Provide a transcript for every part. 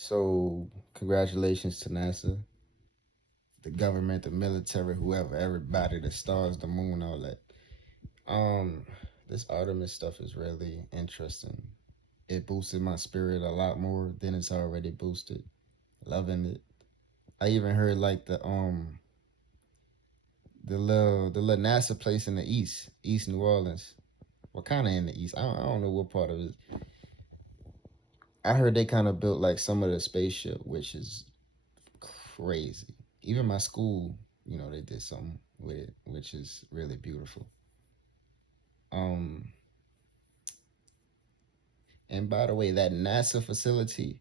So, congratulations to NASA, the government, the military, whoever, everybody, the stars, the moon, all that. Um, this Artemis stuff is really interesting. It boosted my spirit a lot more than it's already boosted. Loving it. I even heard like the little NASA place in the East New Orleans. Well, kind of in the East. I don't know what part of it. I heard they kind of built like some of the spaceship, which is crazy. Even my school, they did something with it, which is really beautiful. Um, and by the way, that NASA facility,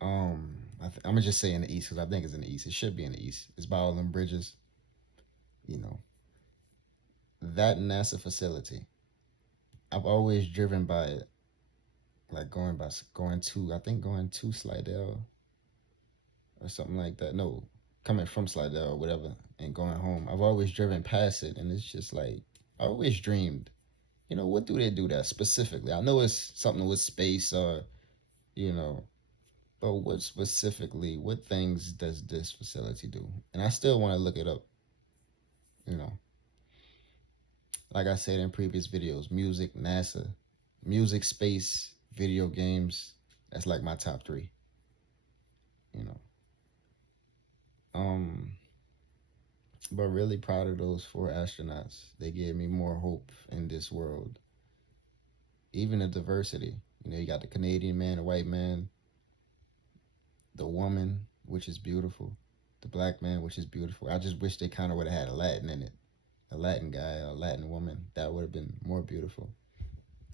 I'm gonna just say in the east because I think it's in the east. It should be in the east. It's by all them bridges. You know, that NASA facility. I've always driven by it, like going to Slidell or something like that. No, coming from Slidell or whatever, and going home. I've always driven past it, and it's just like I always dreamed. What do they do there specifically? I know it's something with space or, you know, but what things does this facility do? And I still want to look it up, you know. Like I said in previous videos, music, NASA, music, space, video games, that's like my top three, you know. Um, but really proud of those four astronauts. They gave me more hope in this world. Even the diversity. You got the Canadian man, the white man, the woman, which is beautiful, the black man, which is beautiful. I just wish they kind of would have had a Latin in it, a Latin guy, a Latin woman. That would have been more beautiful.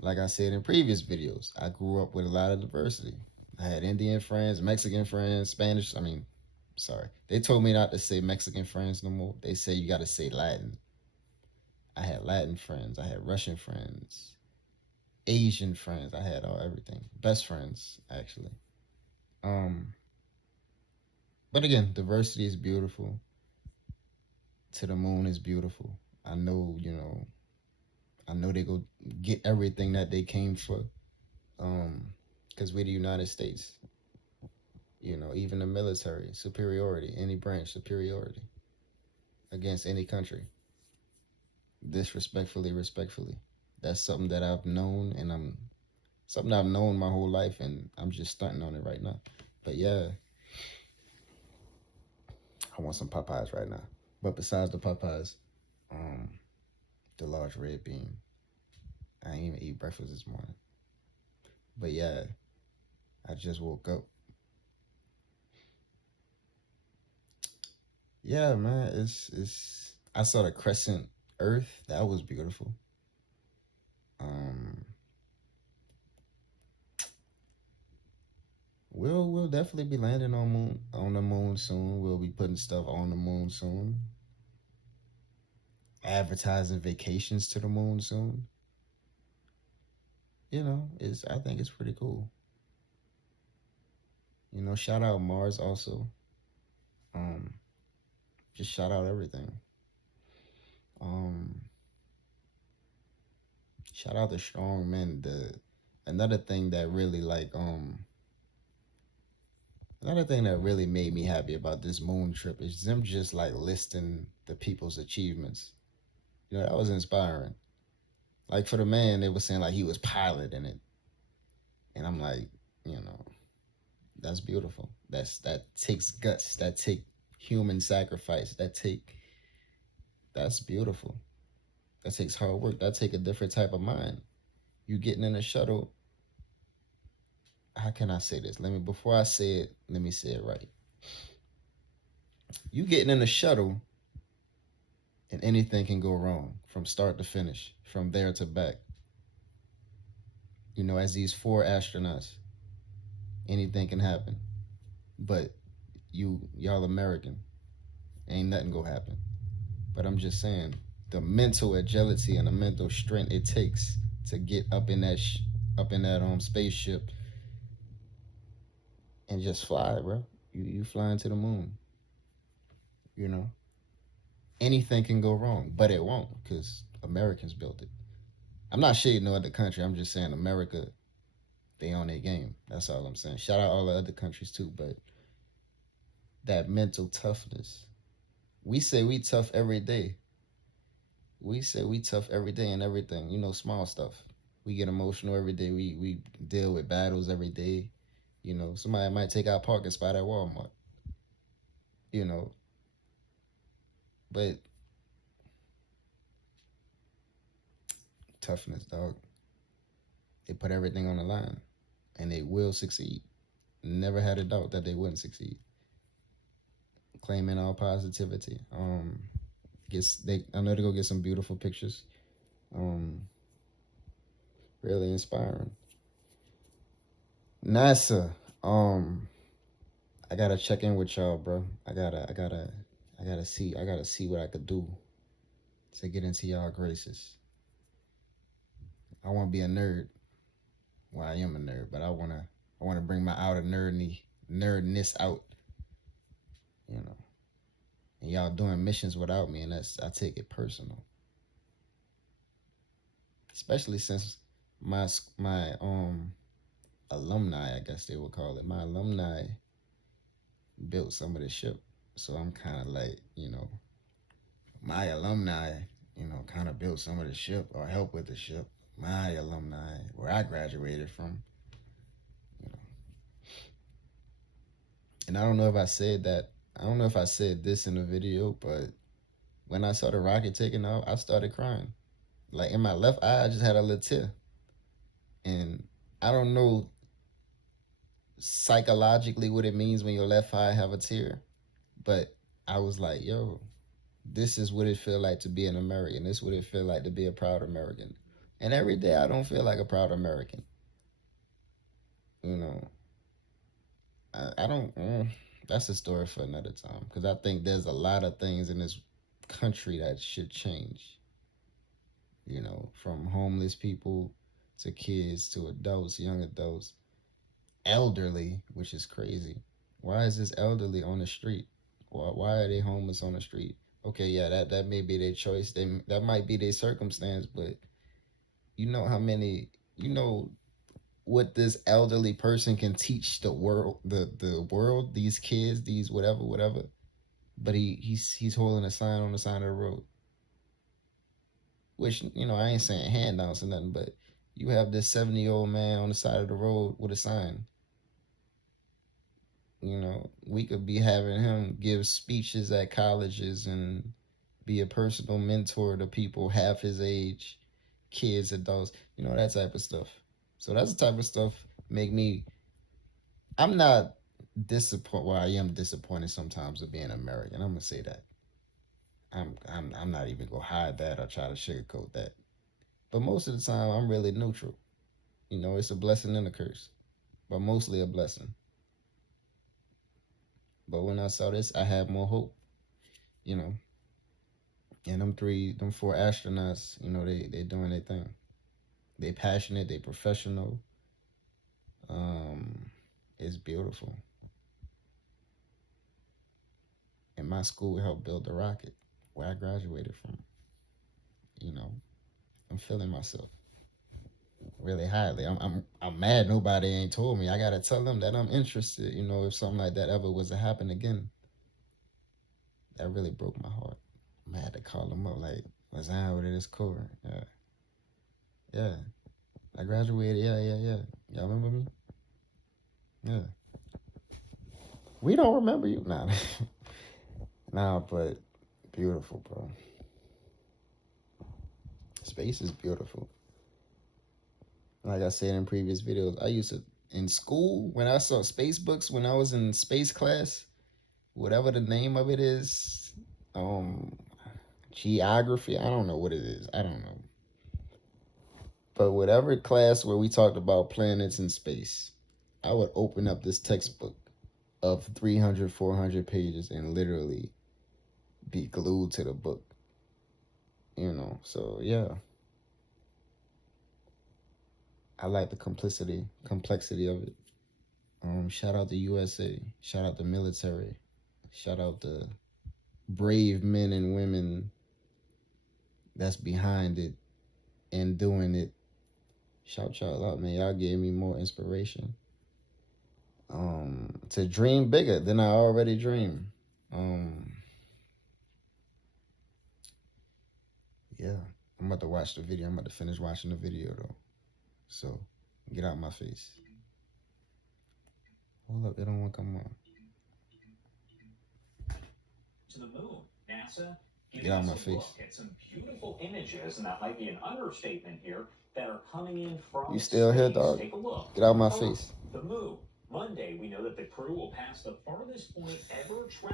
Like I said in previous videos, I grew up with a lot of diversity. I had Indian friends, Mexican friends, Spanish. Sorry. They told me not to say Mexican friends no more. They say you got to say Latin. I had Latin friends. I had Russian friends, Asian friends. I had everything. Best friends, actually. Um, but again, diversity is beautiful. To the moon is beautiful. I know, I know they go get everything that they came for. Because we're the United States. Even the military, superiority, any branch, superiority against any country. Disrespectfully, respectfully. That's something that I've known, and something I've known my whole life, and I'm just stunting on it right now. But yeah, I want some Popeyes right now. But besides the Popeyes, um, the large red bean. I ain't even eat breakfast this morning. But yeah, I just woke up. Yeah, man, it's. I saw the crescent Earth. That was beautiful. Um, we'll definitely be landing on the moon soon. We'll be putting stuff on the moon soon. Advertising vacations to the moon soon. It's I think it's pretty cool. Shout out Mars also. Um, just shout out everything. Um, Shout out the strong men. The another thing that really like another thing that really made me happy about this moon trip is them just like listing the people's achievements. That was inspiring. Like for the man, they were saying like he was piloting it, and I'm like, you know, that's beautiful. That takes guts. That take human sacrifice. That's beautiful. That takes hard work. That take a different type of mind. You getting in a shuttle. How can I say this? Before I say it, let me say it right. You getting in a shuttle and anything can go wrong from start to finish, from there to back. As these four astronauts, anything can happen. But y'all American, ain't nothing gonna happen. But I'm just saying, the mental agility and the mental strength it takes to get up in that spaceship and just fly, bro. You flying to the moon. You know, anything can go wrong, but it won't because Americans built it. I'm not shading no other country. I'm just saying America They on their game. That's all I'm saying. Shout out all the other countries too, but that mental toughness. We say we tough every day. We say we tough every day and everything. Small stuff. We get emotional every day. We deal with battles every day. Somebody might take our parking spot at Walmart. You know, but toughness, dog. They put everything on the line, and they will succeed. Never had a doubt that they wouldn't succeed. Claiming all positivity. I know they go get some beautiful pictures. Um, Really inspiring. NASA. I gotta check in with y'all, bro. I gotta see what I could do to get into y'all graces. I want to be a nerd. Well, I am a nerd, but I wanna bring my outer nerdness out. You know, and y'all doing missions without me, and I take it personal. Especially since my alumni, I guess they would call it, my alumni built some of the ship. So I'm kind of like, my alumni, kind of built some of the ship or helped with the ship. My alumni, where I graduated from, you know. And I don't know if I said that. I don't know if I said this in the video, but when I saw the rocket taking off, I started crying. Like in my left eye, I just had a little tear. And I don't know psychologically what it means when your left eye have a tear, but I was like, yo, this is what it feel like to be an American. This is what it feel like to be a proud American. And every day I don't feel like a proud American. You know, I don't. That's a story for another time because I think there's a lot of things in this country that should change. From homeless people to kids to adults, young adults, elderly, which is crazy. Why is this elderly on the street? Why are they homeless on the street? Okay, yeah, that may be their choice. That might be their circumstance, but you know how many you know what this elderly person can teach the world, the world, these kids, these whatever. But he's holding a sign on the side of the road, which I ain't saying handouts or nothing, but you have this 70-year-old man on the side of the road with a sign. We could be having him give speeches at colleges and be a personal mentor to people half his age, kids, adults, that type of stuff. So that's the type of stuff make me. I'm not disappointed. Well, I am disappointed sometimes of being American. I'm gonna say that. I'm not even gonna hide that or try to sugarcoat that. But most of the time, I'm really neutral. It's a blessing and a curse, but mostly a blessing. But when I saw this, I had more hope. You know, and them four astronauts, they doing their thing. They passionate. They professional. Um, it's beautiful. And my school helped build the rocket where I graduated from. You know, I'm feeling myself really highly. I'm mad nobody ain't told me. I gotta tell them that I'm interested. If something like that ever was to happen again, that really broke my heart. I had to call them up like, what's down with it? It's cool. Yeah, yeah. I graduated. Yeah. Y'all remember me? Yeah. We don't remember you. Nah, nah, but beautiful, bro. Space is beautiful. Like I said in previous videos, I used to in school when I saw space books when I was in space class, whatever the name of it is, um, geography. I don't know what it is. I don't know. But whatever class where we talked about planets and space, I would open up this textbook of 300, 400 pages and literally be glued to the book. So yeah, I like the complexity of it. Shout out the USA. Shout out the military. Shout out the brave men and women that's behind it and doing it Shout y'all out, man. Y'all gave me more inspiration. To dream bigger than I already dream. Yeah. I'm about to watch the video. I'm about to finish watching the video though. So get out my face. Hold up, it don't want to come on. To the moon, NASA Get out my face. Get some beautiful images, and that might be an understatement here, that are coming in from You still here, space. dog? Take a look. Get out my face. The moon. Monday, we know that the crew will pass the farthest point ever traveled.